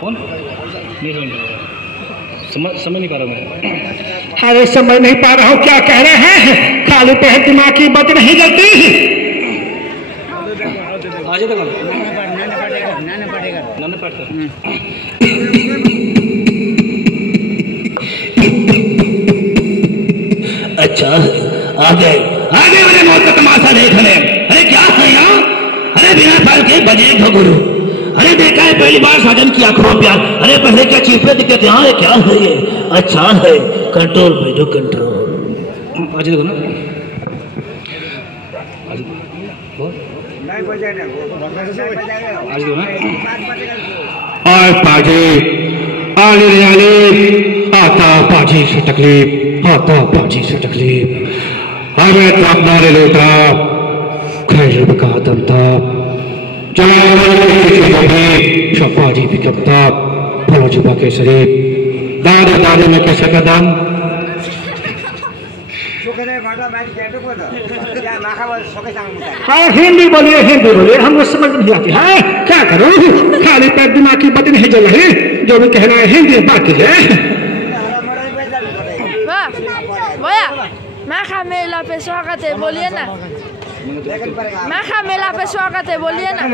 कौन नहीं समझ नहीं पा रहा मैं। अरे समझ नहीं पा रहा हूँ क्या कह रहे हैं। खाली पेट दिमाग की बात नहीं जलती। आज तक ना पढ़ता अच्छा आगे आगे मेरे मौत का तमाशा देखने। अरे क्या है यहाँ? अरे बिना फल के बने घुघरू। अरे देखा है पहली बार साजन की आंखों में प्यार। अरे पहले क्या चीफे दिक्कत यहाँ है? क्या है ये? अच्छा है कंट्रोल पे जो कंट्रोल। आज देखो ना आज देखो ना और पाजी आले रे आले आता पाजी से तकलीफ आता पाजी से तकलीफ। हमें तो अपना ले लेता खैर का दमता पाजी भी कपता फलो जुबा के शरीर दादे दादे में कैसे कदम। हिंदी बोलिए हमको समझ नहीं आती है। क्या करूं खाली पैर दिमाग की बत्ती नहीं जल रही। जो भी कहना है हिंदी बात कीजिए। माखा मेला पे स्वागत है बोलिए ना। माखा मेला पे स्वागत है बोलिए ना।